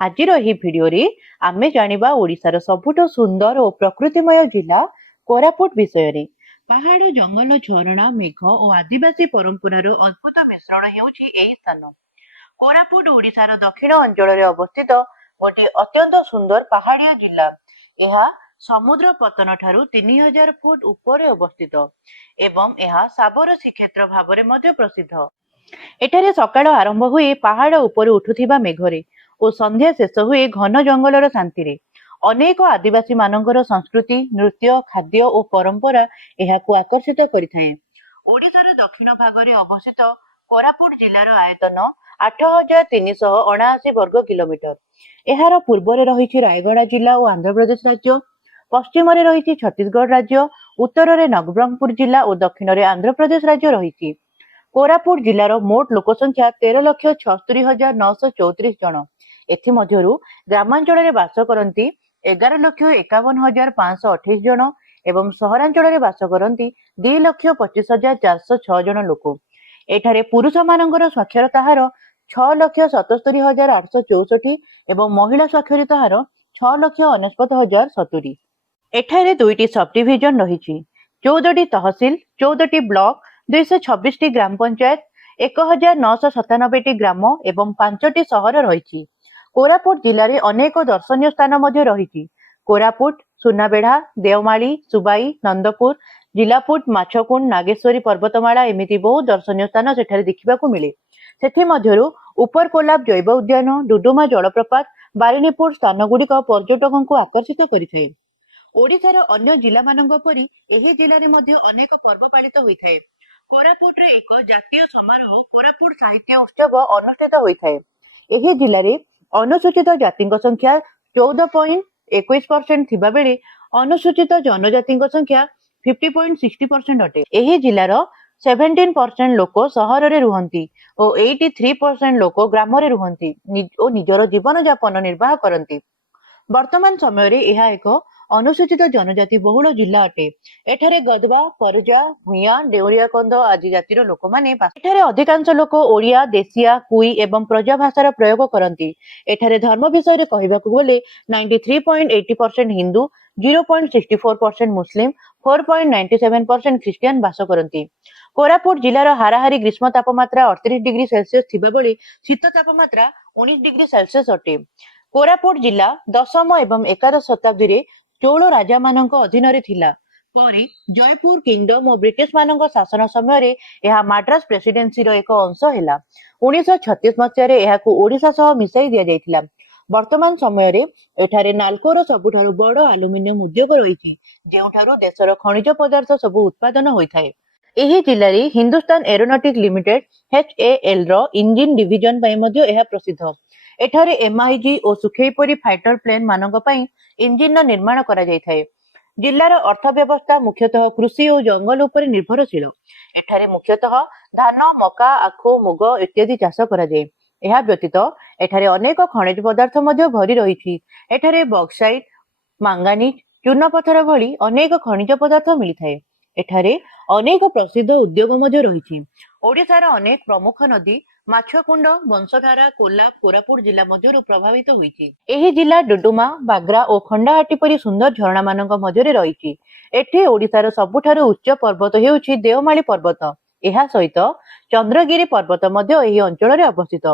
ଆଜିର ଏହି ଭିଡିଓରେ ଆମେ ଜାଣିବା ଓଡ଼ିଶାର ସବୁଠୁ ସୁନ୍ଦର ଓ ପ୍ରକୃତିମୟ ଜିଲ୍ଲା କୋରାପୁଟ ବିଷୟରେ। ପାହାଡ଼, ଜଙ୍ଗଲ, ଝରଣା, ମେଘ ଓ ଆଦିବାସୀ ପରମ୍ପରାର ଅଦ୍ଭୁତ ମିଶ୍ରଣ ହେଉଛି ଏହି ସ୍ଥାନ। କୋରାପୁଟ ଓଡ଼ିଶାର ଦକ୍ଷିଣ ଅଞ୍ଚଳରେ ଅବସ୍ଥିତ ଗୋଟିଏ ଅତ୍ୟନ୍ତ ସୁନ୍ଦର ପାହାଡ଼ିଆ ଜିଲ୍ଲା। ଏହା ସମୁଦ୍ର ପତନ ଠାରୁ 3000 ଫୁଟ ଉପରେ ଅବସ୍ଥିତ ଏବଂ ଏହା ଶାବର ଶ୍ରୀକ୍ଷେତ୍ର ଭାବରେ ମଧ୍ୟ ପ୍ରସିଦ୍ଧ। ଏଠାରେ ସକାଳ ଆରମ୍ଭ ହୁଏ ପାହାଡ଼ ଉପରୁ ଉଠୁଥିବା ମେଘରେ ଓ ସନ୍ଧ୍ୟା ଶେଷ ହୁଏ ଘନ ଜଙ୍ଗଲର ଶାନ୍ତିରେ। ଅନେକ ଆଦିବାସୀ ମାନଙ୍କର ସଂସ୍କୃତି, ନୃତ୍ୟ, ଖାଦ୍ୟ ଓ ପରମ୍ପରା ଏହାକୁ ଆକର୍ଷିତ କରିଥାଏ। ଓଡ଼ିଶାର ଦକ୍ଷିଣ ଭାଗରେ ଅବସ୍ଥିତ କୋରାପୁଟ ଜିଲ୍ଲାର ଆୟତନ 8379 ବର୍ଗ କିଲୋମିଟର। ଏହାର ପୂର୍ବରେ ରହିଛି ରାୟଗଡ଼ା ଜିଲ୍ଲା ଓ ଆନ୍ଧ୍ରପ୍ରଦେଶ ରାଜ୍ୟ, ପଶ୍ଚିମରେ ରହିଛି ଛତିଶଗଡ଼ ରାଜ୍ୟ, ଉତ୍ତରରେ ନବରଙ୍ଗପୁର ଜିଲ୍ଲା ଓ ଦକ୍ଷିଣରେ ଆନ୍ଧ୍ରପ୍ରଦେଶ ରାଜ୍ୟ ରହିଛି। କୋରାପୁଟ ଜିଲ୍ଲାର ମୋଟ ଲୋକସଂଖ୍ୟା 13,76,934 ଜଣ। ଏଥିମଧ୍ୟରୁ ଗ୍ରାମାଞ୍ଚଳରେ ବାସ କରନ୍ତି 11,51,528 ଜଣ ଏବଂ ସହରାଞ୍ଚଳରେ ବାସ କରନ୍ତି 2,25,406 ଜଣ ଲୋକ। ଏଠାରେ ପୁରୁଷମାନଙ୍କର ସାକ୍ଷରତା ହାର 6,77,864 ଏବଂ ମହିଳା ସାକ୍ଷରତା ହାର 6,69,070। ଏଠାରେ 2ଟି ସବ୍ ଡିଭିଜନ ରହିଛି, 14ଟି ତହସିଲ, 14ଟି ବ୍ଲକ, 226ଟି ଗ୍ରାମ ପଞ୍ଚାୟତ, 1,997ଟି ଗ୍ରାମ ଏବଂ 5ଟି ସହର ରହିଛି। କୋରାପୁଟ ଜିଲ୍ଲାରେ ଅନେକ ଦର୍ଶନୀୟ ସ୍ଥାନ ମଧ୍ୟ ରହିଛି। କୋରାପୁଟ, ସୁନାବେଢା, ଦେଓମାଳି, ସୁବାଇ, ନନ୍ଦପୁର, ଜିଲାପୁଟ, ମାଛକୁଣ୍ଡ, ନାଗେଶ୍ୱରୀ ପର୍ବତମାଳା ଏମିତି ବହୁ ଦର୍ଶନୀୟ ସ୍ଥାନ ସେଠାରେ ଦେଖିବାକୁ ମିଳେ। ସେଥିମଧ୍ୟରୁ ଉପରକୋଲାବ ଜୈବ ଉଦ୍ୟାନ, ଡୁଡୁମା ଜଳପ୍ରପାତ, ବାରିଣୀପୁର ସ୍ଥାନଗୁଡ଼ିକ ପର୍ଯ୍ୟଟକଙ୍କୁ ଆକର୍ଷିତ କରିଥାଏ। ଓଡ଼ିଶାର ଅନ୍ୟ ଜିଲ୍ଲାମାନଙ୍କ ପରି ଏହି ଜିଲ୍ଲାରେ ମଧ୍ୟ ଅନେକ ପର୍ବ ପାଳିତ ହୋଇଥାଏ। କୋରାପୁଟରେ ଏକ ଜାତୀୟ ସମାରୋହ କୋରାପୁଟ ସାହିତ୍ୟ ଉତ୍ସବ ଅନୁଷ୍ଠିତ ହୋଇଥାଏ। ଏହି ଜିଲ୍ଲାରେ ଅନୁସୂଚିତ ଜାତିଙ୍କ ସଂଖ୍ୟା 14.21% ଥିବା ବେଳେ ଅନୁସୂଚିତ ଜନଜାତିଙ୍କ ସଂଖ୍ୟା 50.60% ଅଟେ। ଏହି ଜିଲ୍ଲାର 17% ଲୋକ ସହରରେ ରୁହନ୍ତି ଓ 83% ଲୋକ ଗ୍ରାମରେ ରୁହନ୍ତି ଓ ନିଜର ଜୀବନଯାପନ ନିର୍ବାହ କରନ୍ତି। ବର୍ତ୍ତମାନ ସମୟରେ ଏହା ଏକ ଅନୁସୂଚିତ ଜନଜାତି ବହୁଳ ଜିଲ୍ଲା ଅଟେ। ଏଠାରେ ଗଦବା, ପରିଜା, ଭୂୟାଁ, ଡେଉଁରିଆ କନ୍ଧ ଆଦି ଜାତିର ଲୋକମାନେ ଏଠାରେ ଅଧିକାଂଶ ଲୋକ ଓଡ଼ିଆ, ଦେଶିଆ, କୁଇ ଏବଂ ପ୍ରଜା ଭାଷାର ପ୍ରୟୋଗ କରନ୍ତି। ଏଠାରେ ଧର୍ମ ବିଷୟରେ କହିବାକୁ ଗଲେ 93.80% ହିନ୍ଦୁ, 0.64% ମୁସଲିମ, 4.97% ଖ୍ରୀଷ୍ଟିଆନ ବାସ କରନ୍ତି। କୋରାପୁଟ ଜିଲ୍ଲାର ହାରାହାରି ଗ୍ରୀଷ୍ମ ତାପମାତ୍ରା 38 ଡିଗ୍ରୀ ସେଲସିୟସ ଥିବାବେଳେ ଶୀତ ତାପମାତ୍ରା 19 ଡିଗ୍ରୀ ସେଲସିୟସ ଅଟେ। କୋରାପୁଟ ଜିଲ୍ଲା 10ମ ଏବଂ 11ଶ ଶତାବ୍ଦୀରେ ଚୋଳ ରାଜାମାନଙ୍କ ଅଧୀନରେ ଥିଲା। ପରେ ଜୟପୁର କିଙ୍ଗଡମ ଓ ବ୍ରିଟିଶ ମାନଙ୍କ ଶାସନ ସମୟରେ ଏହା ମାଡ୍ରାସ ପ୍ରେସିଡେନ୍ସିର ଏକ ଅଂଶ ହେଲା। 1936 ମସିହାରେ ଏହାକୁ ଓଡ଼ିଶା ସହ ମିଶାଇ ଦିଆଯାଇଥିଲା। ବର୍ତ୍ତମାନ ସମୟରେ ଏଠାରେ ନାଲ୍କୋର ସବୁଠାରୁ ବଡ଼ ଆଲୁମିନିୟମ ଉଦ୍ୟୋଗ ରହିଛି, ଯେଉଁଠାରୁ ଦେଶର ଖଣିଜ ପଦାର୍ଥ ସବୁ ଉତ୍ପାଦନ ହୋଇଥାଏ। ଏହି ଜିଲ୍ଲାରେ ହିନ୍ଦୁସ୍ତାନ ଏରୋନଟିକ୍ ଲିମିଟେଡ୍ HAL ର ଇଞ୍ଜିନ ଡିଭିଜନ ପାଇଁ ମଧ୍ୟ ଏହା ପ୍ରସିଦ୍ଧ। ଏଠାରେ MIG ଓ ସୁଖେଇ ପରି ଫାଇଟର ପ୍ଲେନ ମାନଙ୍କ ପାଇଁ ଇଞ୍ଜିନର ନିର୍ମାଣ କରାଯାଇଥାଏ। ଜିଲ୍ଲାର ଅର୍ଥବ୍ୟବସ୍ଥା ମୁଖ୍ୟତଃ କୃଷି ଓ ଜଙ୍ଗଲ ଉପରେ ନିର୍ଭରଶୀଳ। ଏଠାରେ ମୁଖ୍ୟତଃ ଧାନ, ମକା, ଆଖୁ, ମୁଗ ଇତ୍ୟାଦି ଚାଷ କରାଯାଏ। ଏହା ବ୍ୟତୀତ ଏଠାରେ ଅନେକ ଖଣିଜ ପଦାର୍ଥ ମଧ୍ୟ ଭରି ରହିଛି। ଏଠାରେ ବକ୍ସାଇଟ, ମାଙ୍ଗାନିଜ, ଚୂନପଥର ଭଳି ଅନେକ ଖଣିଜ ପଦାର୍ଥ ମିଳିଥାଏ। ଏଠାରେ ଅନେକ ପ୍ରସିଦ୍ଧ ଉଦ୍ୟୋଗ ମଧ୍ୟ ରହିଛି। ଓଡ଼ିଶାର ଅନେକ ପ୍ରମୁଖ ନଦୀ ମାଛକୁଣ୍ଡ, ବଂଶଧାରା, କୋଲାବ, କୋରାପୁଟ ଜିଲ୍ଲା ମଧ୍ୟରୁ ପ୍ରଭାବିତ ହୋଇଛି। ଏହି ଜିଲ୍ଲା ଡୁଡୁମା, ବାଗ୍ରା ଓ ଖଣ୍ଡାହାଟି ପରି ସୁନ୍ଦର ଝରଣାମାନଙ୍କ ମଧ୍ୟରେ ରହିଛି। ଏଠି ଓଡ଼ିଶାର ସବୁଠାରୁ ଉଚ୍ଚ ପର୍ବତ ହେଉଛି ଦେଓମାଳି ପର୍ବତ। ଏହା ସହିତ ଚନ୍ଦ୍ରଗିରି ପର୍ବତ ମଧ୍ୟ ଏହି ଅଞ୍ଚଳରେ ଅବସ୍ଥିତ।